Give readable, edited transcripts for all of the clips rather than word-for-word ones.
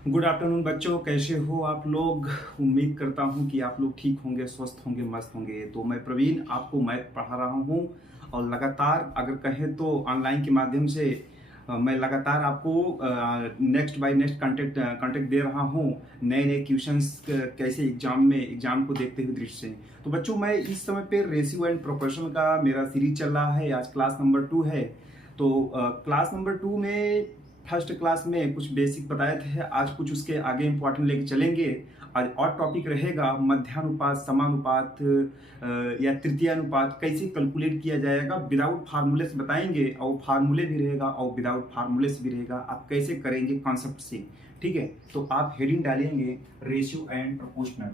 Good afternoon बच्चों, कैसे हो आप लोग। उम्मीद करता हूँ कि आप लोग ठीक होंगे, स्वस्थ होंगे, मस्त होंगे। तो मैं प्रवीण आपको मैथ पढ़ा रहा हूँ और लगातार अगर कहें तो ऑनलाइन के माध्यम से मैं लगातार आपको नेक्स्ट बाय नेक्स्ट कंटेक्ट दे रहा हूँ। नए नए क्वेश्चंस कैसे एग्जाम को देखते हुए दृष्टि से। तो बच्चों, मैं इस समय पे रेशियो एंड प्रोपोर्शन का मेरा सीरीज चल रहा है। आज क्लास नंबर 2 है। तो क्लास नंबर 2 में फर्स्ट क्लास में कुछ बेसिक बताए थे। आज कुछ उसके आगे इंपॉर्टेंट लेके चलेंगे। आज और टॉपिक रहेगा मध्यानुपात, समानुपात या तृतीयानुपात कैसे कैलकुलेट किया जाएगा। विदाउट फार्मूले से बताएंगे और फार्मूले भी रहेगा और विदाउट फार्मूले से भी रहेगा। आप कैसे करेंगे कॉन्सेप्ट से, ठीक है। तो आप हेडिंग डालेंगे ratio and proportional.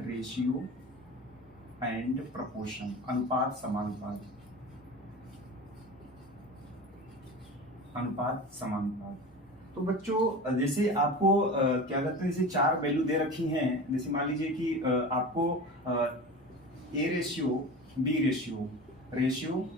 Ratio and proportion, अनुपात समानुपात, अनुपात समानुपात। तो बच्चों, जैसे आपको क्या कहते हैं, जैसे चार वैल्यू दे रखी हैं। जैसे मान लीजिए कि आपको ए रेशियो, बी रेशियो,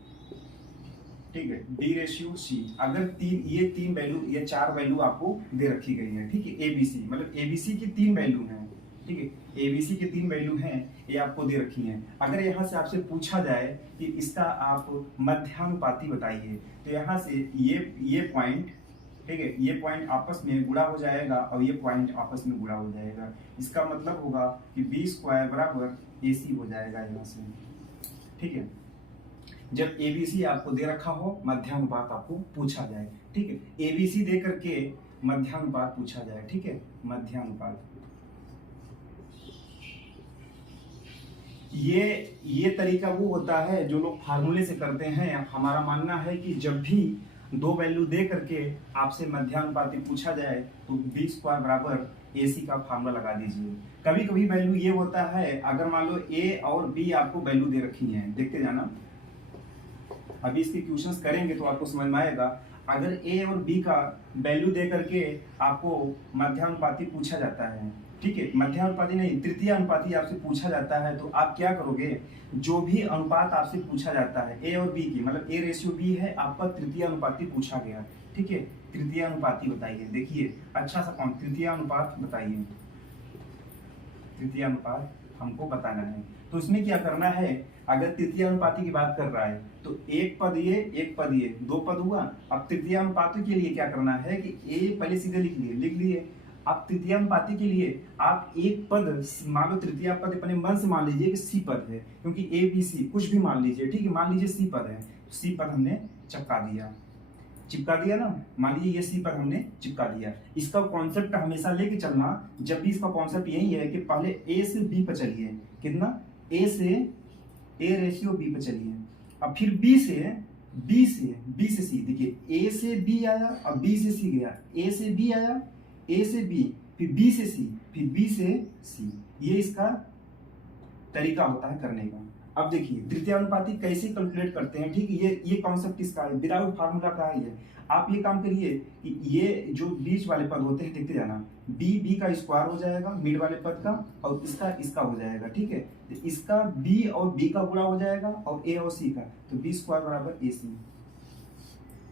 ठीक है, डी रेशियो सी। अगर ये तीन वैल्यू, ये चार वैल्यू आपको दे रखी गई है, ठीक है। एबीसी मतलब एबीसी की तीन वैल्यू हैं, ठीक है। एबीसी के तीन वैल्यू हैं, ये आपको दे रखी हैं। अगर यहाँ से आपसे पूछा जाए कि इसका आप मध्यानुपाती बताइए, तो यहाँ से ये पॉइंट, ठीक है, ये पॉइंट आपस में गुणा हो जाएगा और ये पॉइंट आपस में गुणा हो जाएगा। इसका मतलब होगा कि बी स्क्वायर बराबर AC हो जाएगा यहाँ से, ठीक है। जब एबीसी आपको दे रखा हो, मध्यानुपात आपको पूछा जाए, ठीक है। एबीसी दे करके मध्यानुपात पूछा जाए, ठीक है, मध्यानुपात। ये तरीका वो होता है जो लोग फार्मूले से करते हैं। हमारा मानना है कि जब भी दो वैल्यू दे करके आपसे मध्यानुपाती पूछा जाए तो बी स्क्वायर बराबर AC का फार्मूला लगा दीजिए। कभी कभी वैल्यू ये होता है, अगर मान लो A और B आपको वैल्यू दे रखी है, देखते जाना। अभी इसके क्वेश्चंस करेंगे तो आपको समझ में आएगा। अगर A और B का वैल्यू दे करके आपको मध्यानुपाती पूछा जाता है, ठीक है, मध्यानुपाती नहीं, तृतीय अनुपाती आपसे पूछा जाता है, तो आप क्या करोगे। जो भी अनुपात आपसे पूछा जाता है A और B की, मतलब A रेशियो B है, आपका तृतीय अनुपाती पूछा गया, ठीक है। तृतीय अनुपाती बताइए, देखिए अच्छा सा कौन तृतीय अनुपात बताइए। तृतीय अनुपात हमको बताना है। तो इसमें क्या करना है, अगर तृतीय अनुपाती की बात कर रहा है तो एक पद ये, दो पद हुआ। अब तृतीय अनुपाती के लिए क्या करना है कि ए पहले सीधे लिख लिए। अब तृतीय अनुपाती के लिए आप एक पद मान लो, तृतीय पद अपने मन से मान लीजिए कि सी पद है, क्योंकि ए बी सी कुछ भी मान लीजिए, ठीक है। मान लीजिए सी पद है, सी पद हमने चिपका दिया ना। मान लीजिए ये सी पर हमने चिपका दिया। इसका कॉन्सेप्ट हमेशा लेके चलना, जब भी इसका कॉन्सेप्ट यही है कि पहले ए से बी पर चलिए, कितना, ए रेशियो बी पर चलिए। अब फिर बी से सी। देखिए ए से बी आया और बी से सी गया, ए से बी आया, ए से बी, फिर बी से सी, फिर बी से सी। ये इसका तरीका होता है करने का। अब देखिए तृतीय अनुपाती कैसे कैलकुलेट करते हैं, ठीक है। ये कॉन्सेप्ट किसका है, विदाउट फार्मूला का है। आप ये काम करिए कि ये जो बीच वाले पद होते हैं, देखते जाना। बी का स्क्वायर हो जाएगा मिड वाले पद का, और इसका हो जाएगा, ठीक है। तो इसका बी और बी का गुणा हो जाएगा और ए और सी का, तो बी स्क्वायर बराबर AC,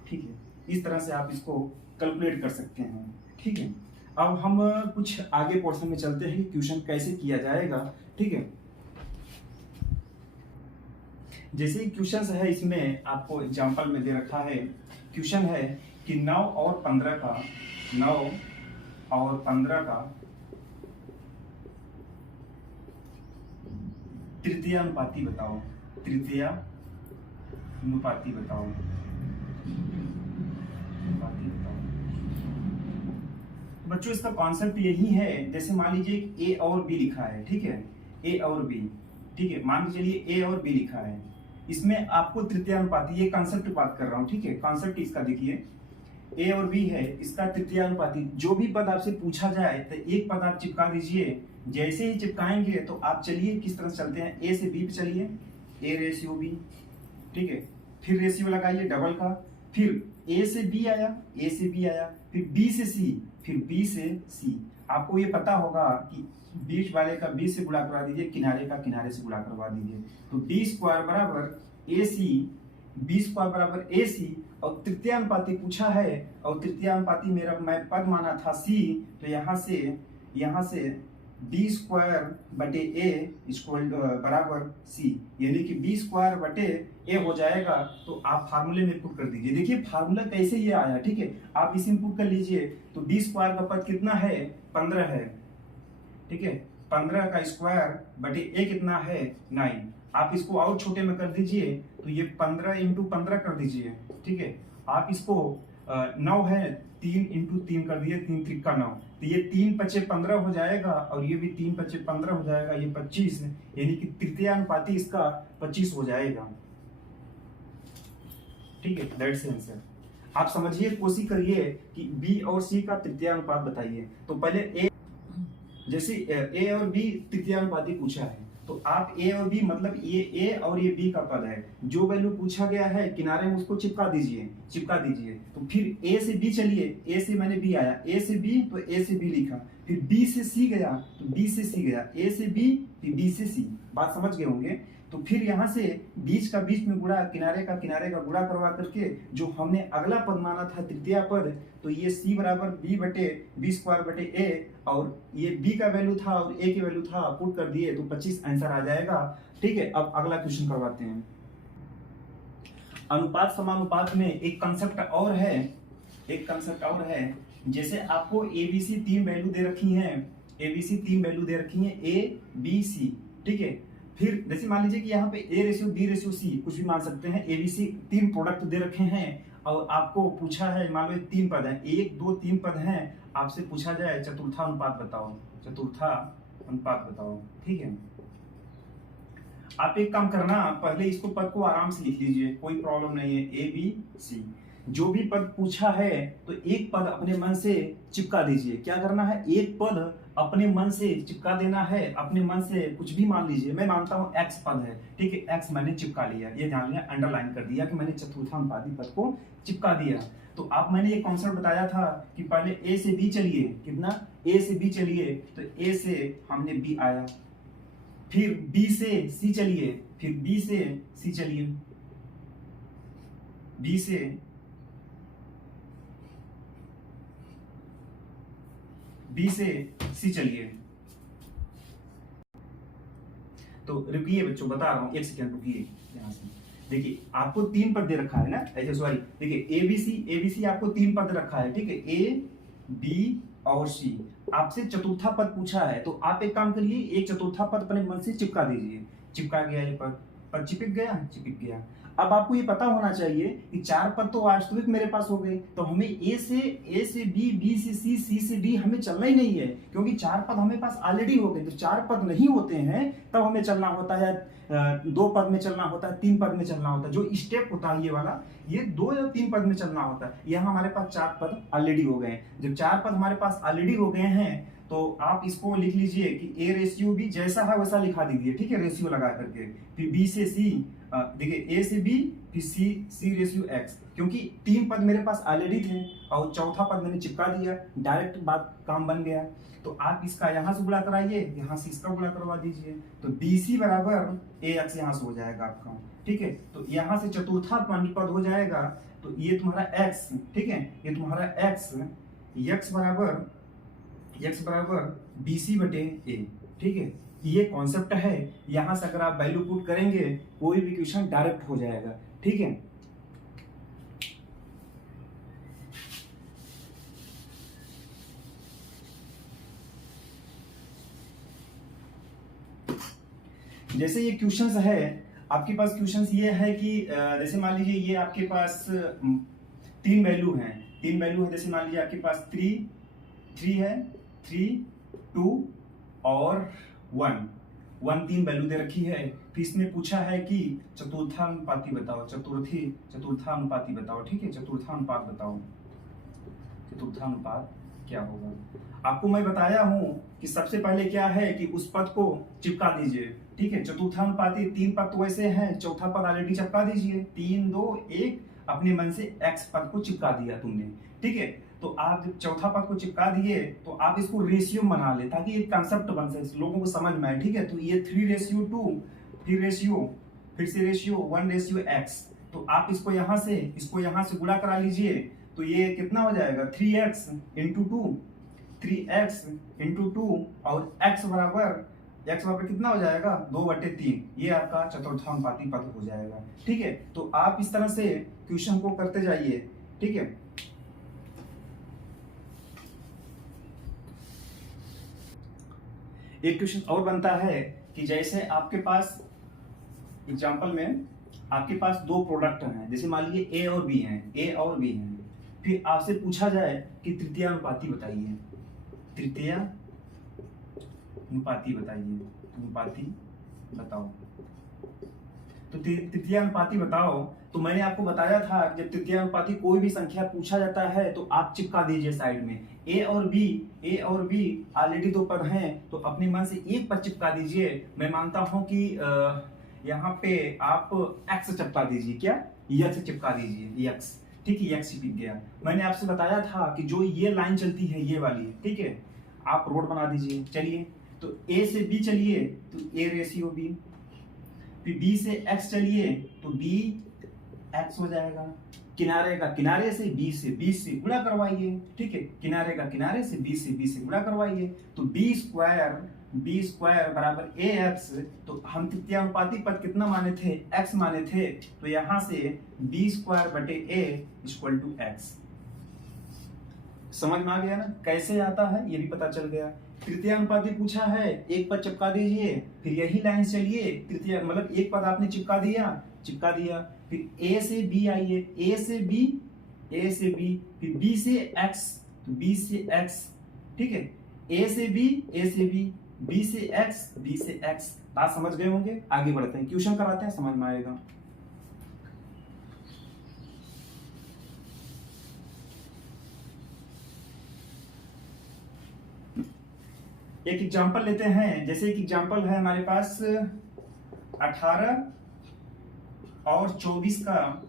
ठीक है। इस तरह से आप इसको कैलकुलेट कर सकते हैं, ठीक है। अब हम कुछ आगे पोर्शन में चलते हैं, क्वेश्चन कैसे किया जाएगा, ठीक है। जैसे क्वेश्चन है, इसमें आपको एग्जांपल में दे रखा है। क्वेश्चन है कि 9 और 15 का तृतीय अनुपाती बताओ। बच्चों, इसका कॉन्सेप्ट यही है। जैसे मान लीजिए A और B लिखा है, ठीक है, A और B, ठीक है। मान के चलिए A और B लिखा है, इसमें आपको तृतीय अनुपाती, ये कॉन्सेप्ट बात कर रहा हूं, ठीक है। कॉन्सेप्ट इसका देखिए, A और B है, इसका तृतीय अनुपाती। जो भी पद आपसे पूछा जाए तो एक पद आप चिपका दीजिए। जैसे ही चिपकाएंगे तो आप चलिए किस तरह से चलते हैं, A से B पे चलिए, A रेशियो B, ठीक है। फिर रेशियो लगाइए डबल का, फिर A से B आया, फिर B से C, फिर B से C। आपको ये पता होगा कि बीच वाले का B से गुणा करवा दीजिए, किनारे का किनारे से गुणा करवा दीजिए। तो बी स्क्वायर बराबर AC और तृतीयानुपाती पूछा है, और तृतीयानुपाती मेरा मैं पद माना था सी, तो यहाँ से बी स्क्वायर बटे ए इक्वल बराबर सी, यानी कि बी स्क्वायर बटे ए हो जाएगा। तो आप फार्मूले में पुट कर दीजिए। देखिए फार्मूला कैसे ये आया, ठीक है, आप इसे पुट कर लीजिए। तो बी स्क्वायर का पद कितना है, 15 है, ठीक है, 15 का स्क्वायर बटे ए कितना है, 9। आप इसको और छोटे में कर दीजिए, तो ये 15 इंटू 15 कर दीजिए, ठीक है। आप इसको 9 है, 3 इंटू 3 कर दिए, 3 त्रिका 9, तो ये 3 पचे 15 हो जाएगा, और ये भी 3 पचे 15 हो जाएगा, ये 25, यानी कि तृतीयानुपाती इसका 25 हो जाएगा, ठीक है। That's answer. आप समझिए, कोशिश करिए कि बी और सी का तृतीयानुपात बताइए। तो पहले ए, जैसे ए और बी तृतीयानुपाती पूछा है, तो आप ए और बी मतलब ये ए और ये बी का पद है, जो वैल्यू पूछा गया है किनारे में उसको चिपका दीजिए। तो फिर ए से बी चलिए, ए से मैंने बी आया, ए से बी तो ए से बी लिखा, फिर बी से सी गया तो बी से सी गया, ए से बी फिर बी से सी, बात समझ गए होंगे। तो फिर यहाँ से बीच में गुणा, किनारे का गुणा करवा करके जो हमने अगला पद माना था तृतीय पद, तो ये सी बराबर बी बटे बी स्क्वायर बटे ए, और ये बी का वैल्यू था और ए की वैल्यू था, पुट कर दिए तो 25 आंसर आ जाएगा, ठीक है। अब अगला क्वेश्चन करवाते हैं। अनुपात समानुपात में एक कंसेप्ट और है, जैसे आपको एबीसी 3 वैल्यू दे रखी हैं, ए बी सी, ठीक है। फिर जैसे मान लीजिए कि यहाँ पे A ratio B ratio C कुछ भी मान सकते हैं, एबीसी 3 प्रोडक्ट दे रखे हैं, और आपको पूछा है, मान लो 3 पद हैं, 1 2 3 पद हैं, आपसे पूछा जाए चतुर्थानुपात बताओ, ठीक है। आप एक काम करना, पहले इसको पद को आराम से लिख लीजिए, कोई प्रॉब्लम नहीं है। ए बी सी, जो भी पद पूछा है तो एक पद अपने मन से चिपका दीजिए। क्या करना है, एक पद अपने मन से चिपका देना है, अपने मन से कुछ भी मान लीजिए। मैं मानता हूं एक्स पद है, ठीक है, एक्स मैंने चिपका लिया, ये जान लिया, अंडरलाइन कर दिया कि मैंने चतुर्थानुपाती पद को चिपका दिया। तो आप मैंने ये कॉन्सेप्ट बताया था कि पहले ए से बी चलिए, कितना, ए से बी चलिए, तो ए से हमने बी आया, फिर बी से सी चलिए, फिर बी से सी चलिए, बी से सी चलिए। तो रुकिए बच्चों, बता रहा हूं, 1 सेकंड रुकिए। यहां से देखिए, आपको 3 पद दे रखा है ना, ऐसे सॉरी, देखिए एबीसी आपको 3 पद रखा है, ठीक है, ए बी और सी। आपसे चतुर्था पद पूछा है, तो आप एक काम करिए, एक चतुर्था पद अपने मन से चिपका दीजिए। चिपका गया ये पद चिपक गया। अब आपको ये पता होना चाहिए कि 4 पद तो वास्तविक मेरे पास हो गए, तो हमें ए से बी, बी से सी, सी से डी हमें चलना ही नहीं है, क्योंकि 4 पद हमें पास ऑलरेडी हो गए। तो 4 पद नहीं होते हैं तब हमें चलना होता है, 2 पद में चलना होता है, 3 पद में चलना होता है। जो स्टेप होता है ये वाला, ये 2 या 3 पद में चलना होता है। यहाँ हमारे पास 4 पद ऑलरेडी हो गए। जब 4 पद हमारे पास ऑलरेडी हो गए हैं, तो आप इसको लिख लीजिए कि ए रेशियो बी जैसा है वैसा लिखा दीजिए, ठीक है, रेशियो लगा करके। फिर बी से सी, देखिए ए से बी, फिर सी रेशियो एक्स, क्योंकि 3 पद मेरे पास ऑलरेडी थे और चौथा पद मैंने चिपका दिया, डायरेक्ट बात काम बन गया। तो आप इसका यहाँ से गुणा कराइए, यहाँ से इसका गुणा करवा दीजिए, तो बी सी बराबर ए एक्स यहाँ से हो जाएगा आपका, ठीक है। तो यहाँ से चतुर्था पद हो जाएगा, तो ये तुम्हारा एक्स, ठीक है, ये तुम्हारा एक्स बराबर BC बटे ए, ठीक है। ये कॉन्सेप्ट है, यहां से अगर आप वैल्यू पुट करेंगे कोई भी क्वेश्चन डायरेक्ट हो जाएगा, ठीक है। जैसे ये क्वेश्चंस है आपके पास, क्वेश्चंस ये है कि जैसे मान लीजिए ये आपके पास 3 वैल्यू है, जैसे मान लीजिए आपके पास 3 है, 3 2 और 1 3 वैल्यू दे रखी है। फिर इसमें पूछा है कि चतुर्थानुपाती बताओ, चतुर्थानुपाती बताओ, ठीक है, चतुर्थानुपात बताओ, चतुर्थानुपात क्या होगा। आपको मैं बताया हूं कि सबसे पहले क्या है कि उस पद को चिपका दीजिए, ठीक है। चतुर्थानुपाती 3 पद तो वैसे हैं, चौथा पद ऑलरेडी चिपका दीजिए, 3 2 1, अपने मन से एक्स पद को चिपका दिया तुमने, ठीक है। तो आप जब चौथा पद को चिपका दिए तो आप इसको रेशियो बना ले, ताकि एक कंसेप्ट बन सके, लोगों को समझ में आए, ठीक है। तो ये 3:2, फिर से रेशियो 1:x, तो तो आप इसको यहाँ से गुणा करा लीजिए, तो ये कितना हो जाएगा 3x इंटू 2, 3x इंटू 2 और x बराबर कितना हो जाएगा 2/3। ये आपका चतुर्थानुपाती पद हो जाएगा। ठीक है, तो आप इस तरह से क्वेश्चन को करते जाइए। ठीक है, एक क्वेश्चन और बनता है कि जैसे आपके पास एग्जांपल में आपके पास दो प्रोडक्ट हैं, जैसे मान लीजिए A और B हैं, फिर आपसे पूछा जाए कि तृतीयानुपाती बताइए, बताओ। तो तृतीयानुपाती बताओ, तो मैंने आपको बताया था कि जब तृतीयानुपाती कोई भी संख्या पूछा जाता है तो आप चिपका दीजिए साइड में। ए और बी ऑलरेडी दो पद हैं, तो अपने मन से एक पद चिपका दीजिए। मैं मानता हूं कि यहाँ पे आप x चिपका दीजिए, क्या x चिपका दीजिए, x। ठीक है, x चिपक गया। मैंने आपसे बताया था कि जो ये लाइन चलती है ये वाली, ठीक है, आप रोड बना दीजिए। चलिए, तो A से B चलिए तो A रेशियो B, फिर B से X चलिए तो B X हो जाएगा। किनारे से B से गुणा करवाइए। ठीक है, किनारे से B से गुणा करवाइए, तो B स्क्वायर बराबर AX। तो हम तृतीयानुपाती पद कितना माने थे, X माने थे, तो यहां से B स्क्वायर बटे A इक्वल टू X। समझ में आ गया ना कैसे आता है, ये भी पता चल गया। तृतीयानुपाती पूछा है, एक पद चिपका दीजिए, फिर यही लाइन चलिए, तृतीय मतलब एक पद आपने चिपका दिया, फिर A से B आइए, A से B, फिर B से X, तो B से X। ठीक है, A से B, B से X। बात समझ गए होंगे। आगे बढ़ते हैं, क्वेश्चन कराते हैं, समझ में आएगा। एक एग्जांपल लेते हैं, जैसे एक एग्जांपल है हमारे पास 18 और 24 का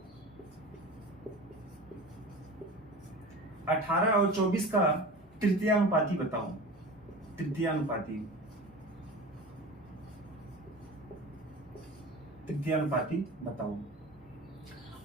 18 और 24 का तृतीयानुपाती बताओ। तृतीयानुपाती बताओ।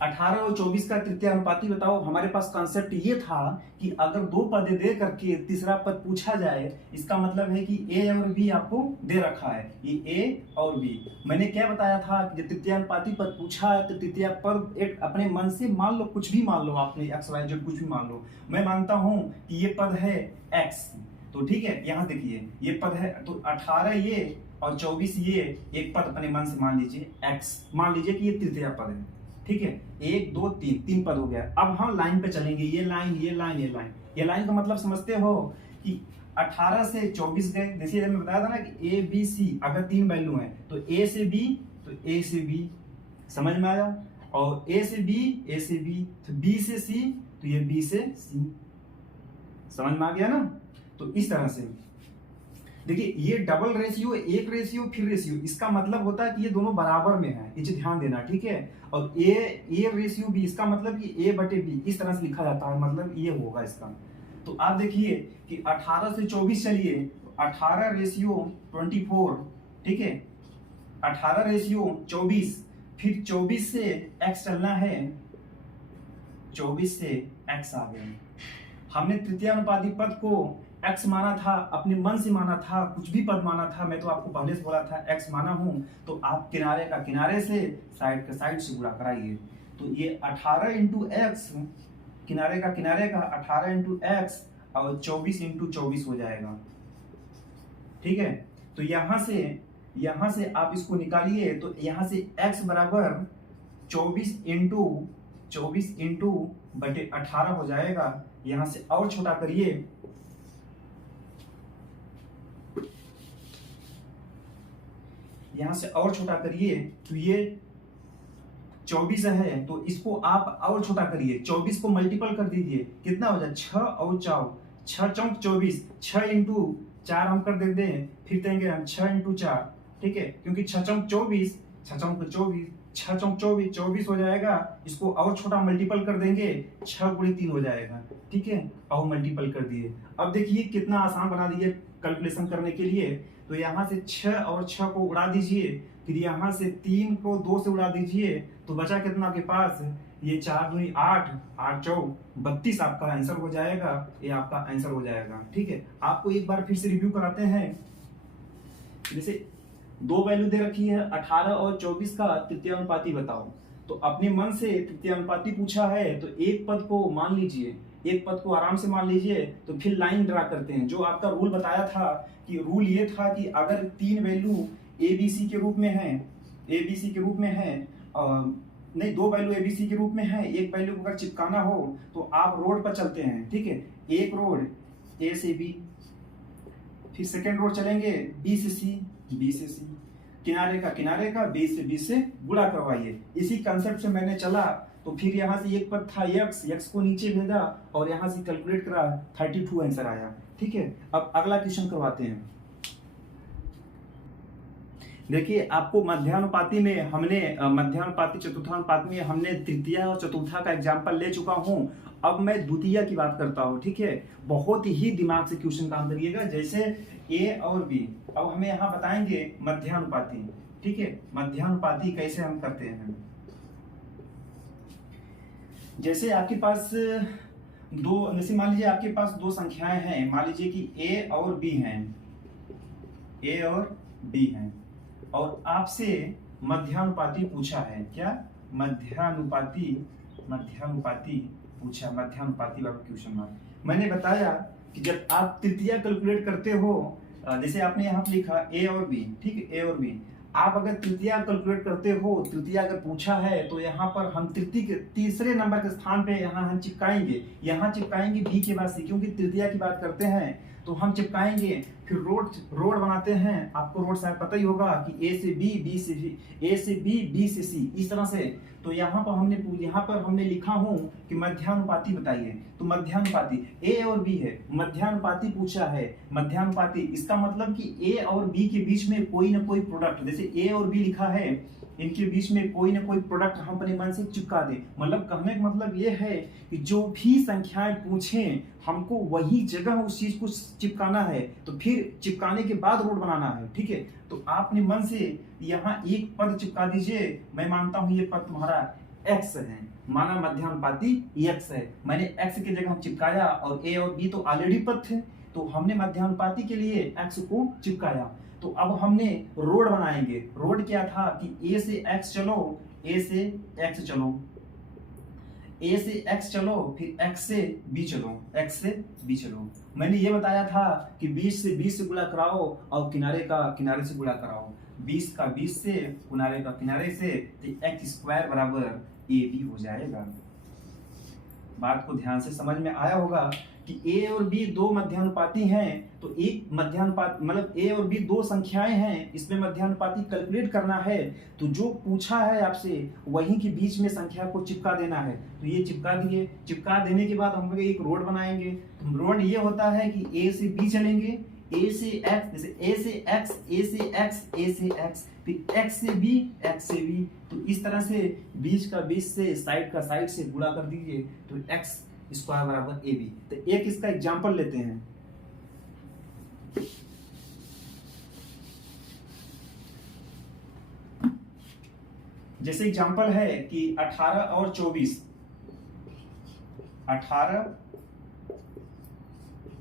18 और 24 का तृतीयानुपाती बताओ। हमारे पास कॉन्सेप्ट ये था कि अगर दो पद दे करके तीसरा पद पूछा जाए, इसका मतलब है कि A और B आपको दे रखा है, ये A और B। मैंने क्या बताया था कि जब तृतीयानुपाती पद पूछा है तो तृतीय पद एक अपने मन से मान लो, कुछ भी मान लो, आपने x y z कुछ भी मान लो। मैं मानता हूं कि ये पद है x, तो ठीक है, यहाँ देखिए ये पद है, तो 18 ये और 24 ये, एक पद अपने मन से मान लीजिए x, मान लीजिए कि ये तृतीय पद है। ठीक है, 1 2 3 तीन पद हो गया। अब हम लाइन पे चलेंगे, ये लाइन का मतलब समझते हो कि 18 से 24 गए। जैसे मैं बताया था ना कि A B C अगर तीन वैल्यू है तो A से B, तो A से B, समझ में आया, और A से B, तो B से C, तो ये B से C, समझ में आ गया ना। तो इस तरह से देखिए, ये डबल रेशियो, एक रेशियो फिर रेशियो, इसका मतलब होता है कि ये दोनों बराबर में है, ये ध्यान देना। ठीक है, और ए रेशियो बी, इसका मतलब कि A बटे B, इस तरह से लिखा जाता है, मतलब ये होगा इसका। तो आप देखिए कि 18 से 24 चलिए, 18 रेशियो 24, ठीक है, 18 रेशियो 24, फिर 24 से x चलना है, 24 से x आ गया। हमने तृतीयानुपाती पद को x माना था, अपने मन से माना था, कुछ भी पद माना था, मैं तो आपको पहले से बोला था x माना हूं, तो आप किनारे से साइड से गुणा कराइए। तो ये 18 इंटू एक्स, किनारे का 18 इंटू एक्स और 24 इंटू 24 हो जाएगा। ठीक है, तो यहां से आप इसको निकालिए, तो यहां से x बराबर 24 इंटू बटे 18 हो जाएगा। यहां से और छोटा करिए, तो ये 24 है, तो इसको आप और छोटा करिए, 24 को मल्टीपल कर दीजिए, कितना हो जाए 6 और 4, 6 चौक 24, 6 इंटू 4 हम कर देते हैं, फिर देंगे हम 6 इंटू 4, ठीक है, क्योंकि 6 चौक 24, 6 चौक 24 हो जाएगा। इसको और छोटा मल्टीपल कर देंगे, 6 गुणे 3 हो जाएगा। ठीक है, और मल्टीपल कर दिए। अब देखिए कितना आसान बना दिए कैलकुलेशन करने के लिए। तो यहाँ से 6 और 6 को उड़ा दीजिए, फिर यहाँ से 3 को 2 से उड़ा दीजिए तो बचा कितना आपके पास, ये 4 दूनी 8, 8 चौक 32 आपका आंसर हो जाएगा, ये आपका आंसर हो जाएगा। ठीक है, आपको एक बार फिर से रिव्यू कराते हैं। जैसे दो वैल्यू दे रखी है 18 और 24 का तृतीयानुपाती बताओ, तो अपने मन से तृतीयानुपाती पूछा है तो एक पद को मान लीजिए, एक पद को आराम से मान लीजिए, तो फिर लाइन ड्रा करते हैं। जो आपका रूल बताया था कि रूल ये था कि अगर 3 वैल्यू एबीसी के रूप में है, एबीसी के रूप में है, नहीं 2 वैल्यू एबीसी के रूप में है, एक वैल्यू को अगर चिपकाना हो तो आप रोड पर चलते हैं। ठीक है, एक रोड ए से बी, फिर सेकेंड रोड चलेंगे बी से सी, बी से सी, किनारे का बी से गुणा करवाइए। इसी कंसेप्ट से मैंने चला, तो फिर यहाँ से एक पद था x को नीचे भेजा और यहाँ से कैलकुलेट करा, 32 आंसर आया। ठीक है, अब अगला क्वेश्चन करवाते हैं। देखिए, आपको मध्यानुपाती में हमने मध्यानुपाती चतुर्थानुपाती में हमने तृतीय और चतुर्था का एग्जाम्पल ले चुका हूं। अब मैं द्वितीय की बात करता हूं। ठीक है, बहुत ही दिमाग से क्वेश्चन काम करिएगा। जैसे ए और बी, अब हमें यहाँ बताएंगे मध्यानुपाती। ठीक है, मध्यानुपाती कैसे हम करते हैं। जैसे आपके पास जैसे मान लीजिए आपके पास 2 संख्याएं हैं, मान लीजिए कि ए और बी हैं, ए और बी हैं, और आपसे मध्यानुपाती पूछा है। क्या? मध्यानुपाती पूछा, मध्यानुपाती वाला क्वेश्चन मार्क। मैंने बताया कि जब आप तृतीया कैलकुलेट करते हो, जैसे आपने यहाँ पे लिखा ए और बी, ठीक है, ए और बी, आप अगर तृतीया कैलकुलेट करते हो, तृतीया अगर पूछा है तो यहाँ पर हम तीसरे नंबर के स्थान पे यहाँ हम चिपकाएंगे, यहाँ चिपकाएंगे बी के बाद सी, क्योंकि तृतीया की बात करते हैं तो हम चिपकाएंगे। फिर रोड बनाते हैं, आपको रोड शायद पता ही होगा कि ए से बी, बी से सी, ए से बी, बी से सी, इस तरह से। तो यहाँ पर हमने लिखा हूं कि मध्यानुपाती बताइए। तो मध्यानुपाती ए और बी है, मध्यानुपाती पूछा है। मध्यानुपाती इसका मतलब कि ए और बी के बीच में कोई ना कोई प्रोडक्ट, जैसे ए और बी लिखा है, इनके बीच में कोई ना कोई प्रोडक्ट हम अपने मन से चिपका दें। मतलब कहने का मतलब ये है कि जो भी संख्याएं पूछें हमको वही जगह उस चीज को चिपकाना है, तो फिर चिपकाने के बाद रोड बनाना है। ठीक है, तो आपने मन से यहाँ एक पद चिपका दीजिए। मैं मानता हूं ये पद तुम्हारा x है, माना मध्यानुपाती x है, मैंने x की जगह चिपकाया, और a और b तो ऑलरेडी पद थे, तो हमने मध्यानुपाती के लिए x को चिपकाया। तो अब हमने रोड बनाएंगे। रोड क्या था कि a से x चलो, a से x चलो, a से x चलो, फिर x से b चलो, x से b चलो। मैंने ये बताया था कि 20 से 20 से गुणा कराओ और किनारे का किनारे से गुणा कराओ, 20 का 20 से, किनारे का किनारे से, तो x स्क्वायर बराबर ab हो जाएगा। बात को ध्यान से समझ में आया होगा कि a और b 2 मध्यानुपाती हैं, तो एक मध्यानुपात मतलब a और b 2 संख्याएं हैं, इसमें मध्यानुपाती कैलकुलेट करना है। तो जो पूछा है आपसे वहीं के बीच में संख्या को चिपका देना है। तो ये चिपका दिए, चिपका देने के बाद हम लोग एक रोड बनाएंगे। तो रोड ये होता है कि a से b चलेंगे, a से x, जैसे a से x, a से x, a से x, फिर x से b, x से b। तो इस तरह से 20 का 20 से साइड का साइड से गुणा कर दीजिए, तो x स्क्वायर बराबर ab। तो एक इसका एग्जांपल लेते हैं। जैसे एग्जांपल है कि 18 और 24, 18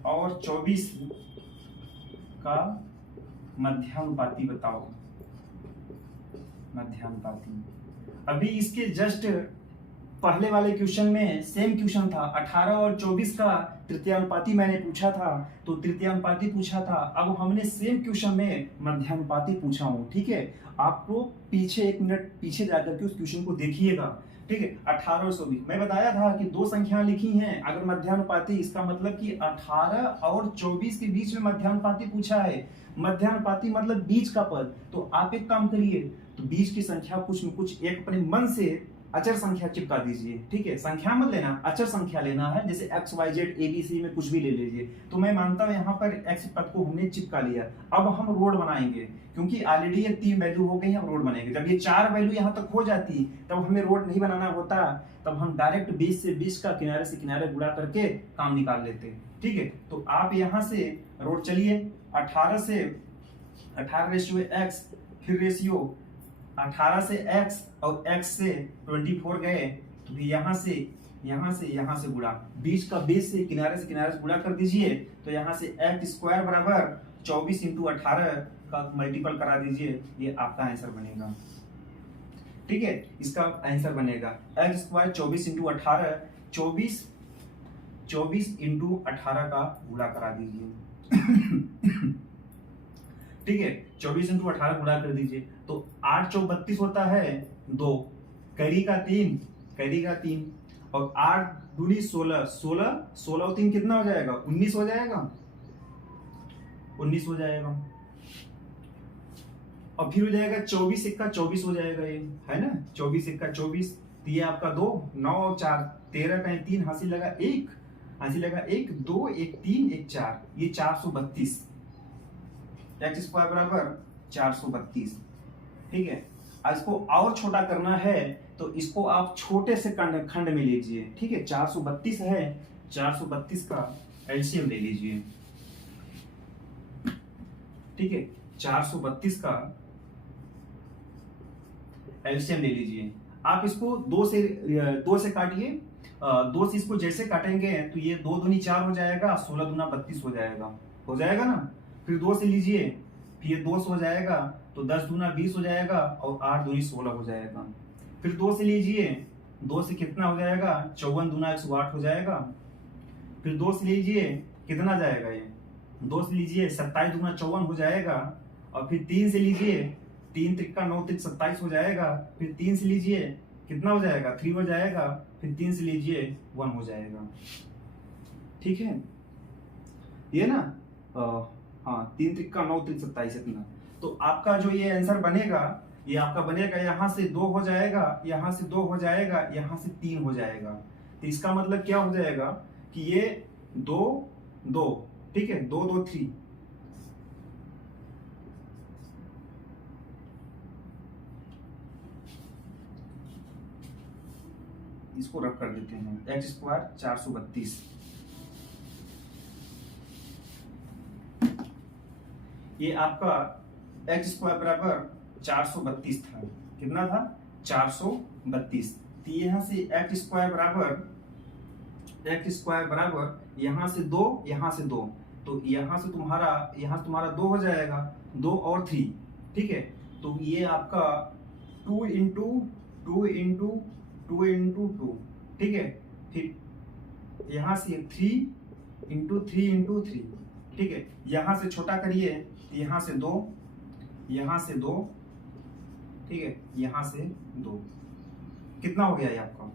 और 24 का मध्यानुपाती बताओ। मध्यानुपाती अभी इसके जस्ट पहले वाले क्वेश्चन में सेम क्वेश्चन था, 18 और 24 का तृतीयानुपाती मैंने पूछा था, तो तृतीयानुपाती पूछा था। अब हमने सेम क्वेश्चन में मध्यानुपाती पूछा हूं। ठीक है, आपको पीछे 1 मिनट पीछे जाकर के उस क्वेश्चन को देखिएगा। ठीक है, 18 और 24 मैं बताया था कि 2 संख्याएं लिखी हैं, अगर मध्यानुपाती, इसका मतलब कि 18 और 24 के बीच में मध्यानुपाती पूछा है। मध्यानुपाती मतलब बीच का पद। तो आप एक काम करिए, तो बीच की संख्या कुछ न कुछ एक अपने मन से अचर संख्या चिपका दीजिए। ठीक है, संख्या मत लेना, अचर संख्या लेना है, जैसे x y z a b c में कुछ भी ले लीजिए। तो मैं मानता हूं यहाँ पर x पद को हमने चिपका लिया। अब हम रोड बनाएंगे, क्योंकि ऑलरेडी ये 3 वैल्यू हो गई, हम रोड बनेंगे। जब ये 4 वैल्यू यहाँ तक हो जाती तब हमें रोड नहीं बनाना होता, तब हम डायरेक्ट 20 से 20 का किनारे से किनारे गुणा करके काम निकाल लेते। ठीक है, तो आप यहाँ से रोड चलिए, 18 से 18 रेशियो x, फिर रेशियो 18 से x और x से 24 गए, तो फिर यहाँ से गुणा, बीच का बेस से किनारे से गुणा कर दीजिए, तो यहाँ से x स्क्वायर बराबर 24 इंटू 18 का मल्टीपल करा दीजिए, ये आपका आंसर बनेगा। ठीक है, इसका आंसर बनेगा x स्क्वायर 24 इंटू 18, 24 इंटू 18 का गुणा करा दीजिए। ठीक है, 24 इंटू 18 गुणा कर दीजिए, तो 8 चौक 32 होता है 2, कैरी का 3 और 8 दूनी 16, 16 और 3 कितना हो जाएगा, 19 हो जाएगा, 19 हो जाएगा। और फिर हो जाएगा 24 1 का 24 हो जाएगा, ये है ना, 24 1 का 24, तो ये आपका 2, 9 और 4 13 का 3, हासिल लगा 1 2 1 3 1 4, ये 432, x स्क्वायर बराबर 432। ठीक है, आज इसको और छोटा करना है तो इसको आप छोटे से खंड में लीजिए। ठीक है, 432 है, 432 का एलसीएम ले लीजिए। ठीक है, 432 का एलसीएम ले लीजिए। आप इसको 2 से काटिए, 2 से इसको जैसे काटेंगे तो ये 2 दूनी 4 हो जाएगा, 16 दूना 32 हो जाएगा ना। फिर 2 से लीजिए, फिर 2 से हो जाएगा तो 10 दूना 20 हो जाएगा और 8 दूनी 16 हो जाएगा। फिर 2 से लीजिए, 2 से कितना हो जाएगा, 54 दूना 108 हो जाएगा। फिर 2 से लीजिए, कितना जाएगा ये, 2 से लीजिए 27 दूना 54 हो जाएगा। और फिर 3 से लीजिए, 3 त्रिका 9 त्रिक 27 हो जाएगा। फिर 3 से लीजिए, कितना हो जाएगा, 3 हो जाएगा। फिर 3 से लीजिए 1 हो जाएगा। ठीक है, ये ना हाँ, 3 त्रिका 9 त्रिक 27 इतना। तो आपका जो ये आंसर बनेगा, ये आपका बनेगा, यहाँ से 2 हो जाएगा, यहाँ से 2 हो जाएगा, यहाँ से 3 हो जाएगा। तो इसका मतलब क्या हो जाएगा कि ये 2 2, ठीक है, 2 2 3, इसको रख कर देते हैं, x स्क्वायर 432। ये आपका x स्क्वायर बराबर 432 था, कितना था, 432। तो यहाँ से x स्क्वायर बराबर यहाँ से 2, यहाँ से 2, तो यहाँ से तुम्हारा 2 हो जाएगा, 2 और 3। ठीक है, तो ये आपका 2 इंटू 2 इंटू 2 इंटू 2। ठीक है, फिर यहाँ से 3 इंटू 3 इंटू 3। ठीक है, यहाँ से छोटा करिए, यहाँ से 2, यहाँ से 2, ठीक है, यहाँ से 2, कितना हो गया ये आपका,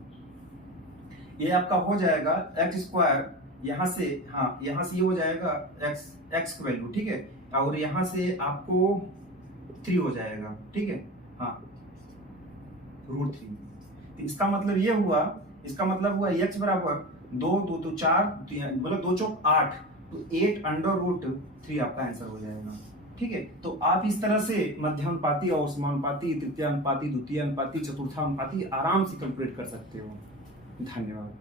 ये आपका हो जाएगा x स्क्वायर, यहाँ से हाँ, यहाँ से ये हो जाएगा x का वैल्यू। ठीक है, और यहाँ से आपको 3 हो जाएगा। ठीक है, हाँ, √3। तो इसका मतलब ये हुआ, x बराबर 2 2 तो 4, मतलब 2 चौक 8, तो 8 √3 आपका आंसर हो जाएगा। ठीक है, तो आप इस तरह से मध्यानुपाती और समानुपाती, तृतीयानुपाती, द्वितीयानुपाती, चतुर्थानुपाती आराम से कैलकुलेट कर सकते हो। धन्यवाद।